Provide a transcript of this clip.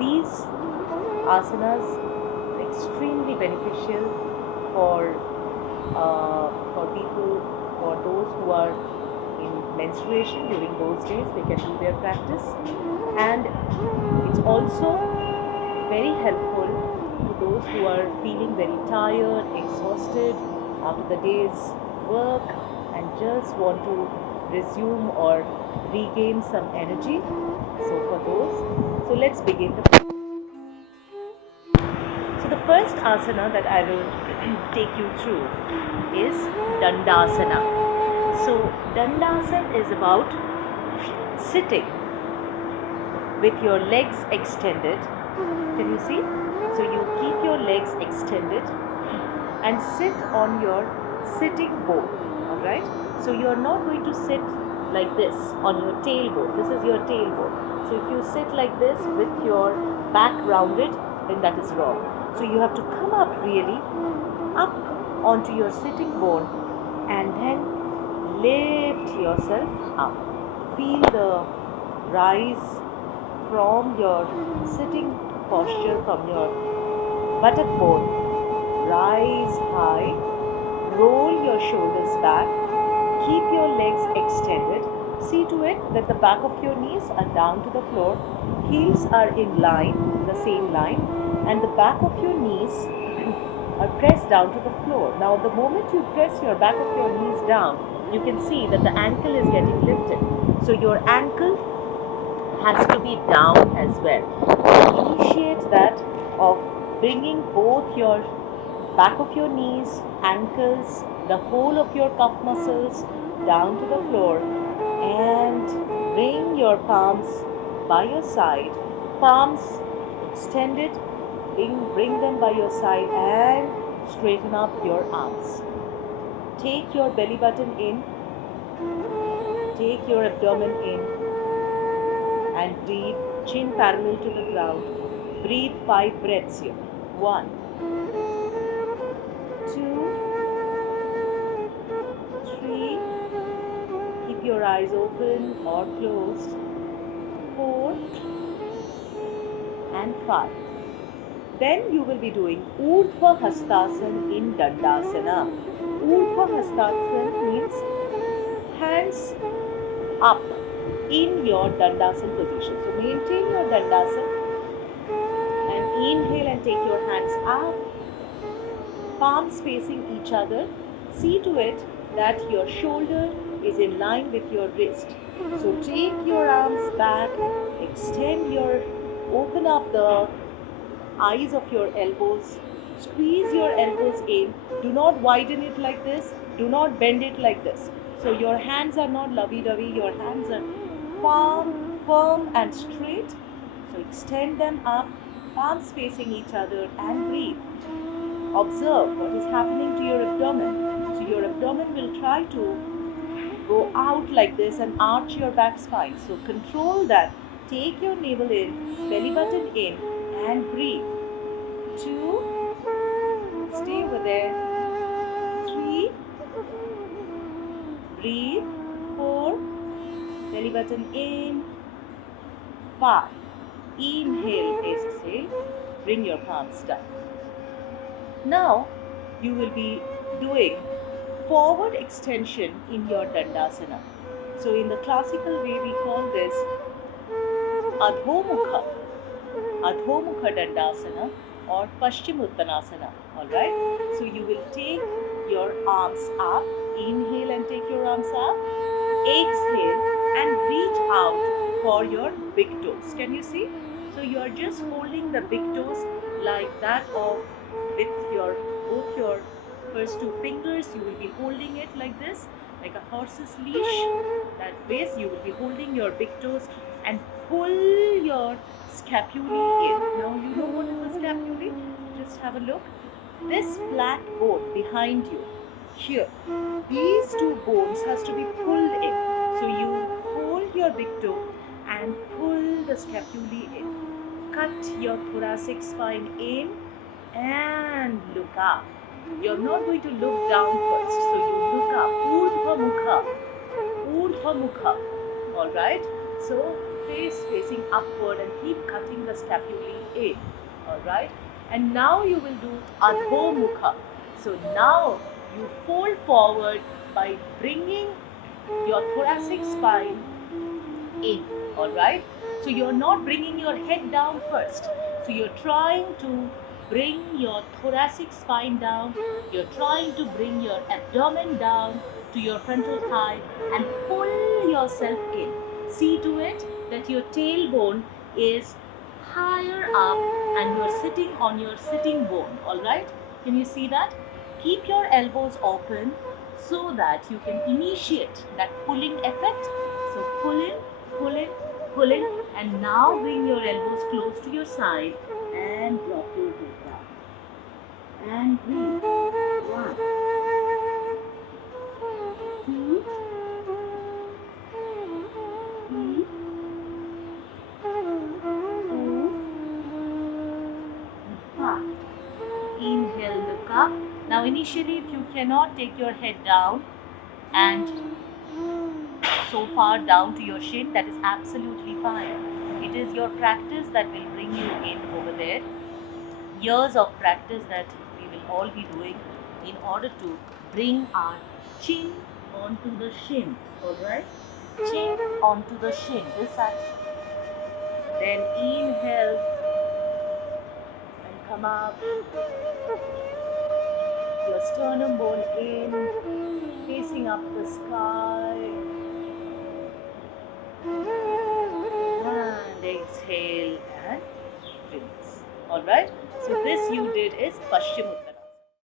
These asanas are extremely beneficial for people, for those who are in menstruation during those days. They can do their practice, and it's also very helpful to those who are feeling very tired, exhausted after the day's work and just want to resume or regain some energy. So for those, so let's begin. So the first asana that I will take you through is Dandasana. So Dandasana is about sitting with your legs extended. Can you see? So you keep your legs extended and sit on your sitting bone. Alright? So you are not going to sit like this on your tailbone. This is your tailbone. So if you sit like this with your back rounded, then that is wrong. So you have to come up really up onto your sitting bone and then lift yourself up. Feel the rise from your sitting posture, from your buttock bone. Rise high, roll your shoulders back, keep your legs extended. See to it that the back of your knees are down to the floor, heels are in line, the same line, and the back of your knees are pressed down to the floor. Now the moment you press your back of your knees down, you can see that the ankle is getting lifted. So your ankle has to be down as well. So initiate that of bringing both your back of your knees, ankles, the whole of your calf muscles down to the floor, and bring your palms by your side, palms extended, bring them by your side and straighten up your arms. Take your belly button in, take your abdomen in, and breathe, chin parallel to the ground. Breathe 5 breaths here. 1, 2, 3, keep your eyes open or closed. 4 and 5. Then you will be doing Urdhva Hastasana in Dandasana. Urdhva Hastasana means hands up in your Dandasana position. So maintain your Dandasana and inhale and take your hands up, palms facing each other. See to it that your shoulder is in line with your wrist. So take your arms back, open up the eyes of your elbows, squeeze your elbows in. Do not widen it like this, do not bend it like this. So your hands are not lovey-dovey, your hands are firm and straight. So extend them up, palms facing each other, and breathe. Observe what is happening to your abdomen. So your abdomen will try to go out like this and arch your back spine. So control that. Take your navel in, belly button in, and breathe. 2, stay over there. 3, breathe. 4, belly button in. 5, inhale, exhale, bring your palms down. Now you will be doing forward extension in your Dandasana. So in the classical way we call this Adhomukha Dandasana or Paschimottanasana. Alright? So you will take your arms up, inhale and take your arms up, exhale and reach out for your big toes. Can you see? So you are just holding the big toes like that of with both your first 2 fingers. You will be holding it like this, like a horse's leash. That way you will be holding your big toes and pull your scapulae in. Now you know what is the scapulae? Just have a look. This flat bone behind you, here, these 2 bones has to be pulled in. So you hold your big toe and pull the scapulae in. Cut your thoracic spine in and look up. You're not going to look down first. So you look up. Urdhva Mukha. Alright? So face facing upward and keep cutting the scapulae in. Alright? And now you will do Adho Mukha. So now you fold forward by bringing your thoracic spine in. Alright? So you're not bringing your head down first. So you're trying to bring your thoracic spine down. You're trying to bring your abdomen down to your frontal thigh and pull yourself in. See to it that your tailbone is higher up and you're sitting on your sitting bone. Alright? Can you see that? Keep your elbows open so that you can initiate that pulling effect. So pull in, pull in, pull in, and now bring your elbows close to your side and drop your head down. And breathe. 1, 2, 3, 4, 5. Inhale, look up. Now initially if you cannot take your head down and so far down to your shin, that is absolutely fine. It is your practice that will bring you in over there. Years of practice that we will all be doing in order to bring our chin onto the shin. Alright? Chin onto the shin. This action. Then inhale and come up. Your sternum bone in, facing up the sky. And exhale and release. Alright? So this you did is Paschimottanasana.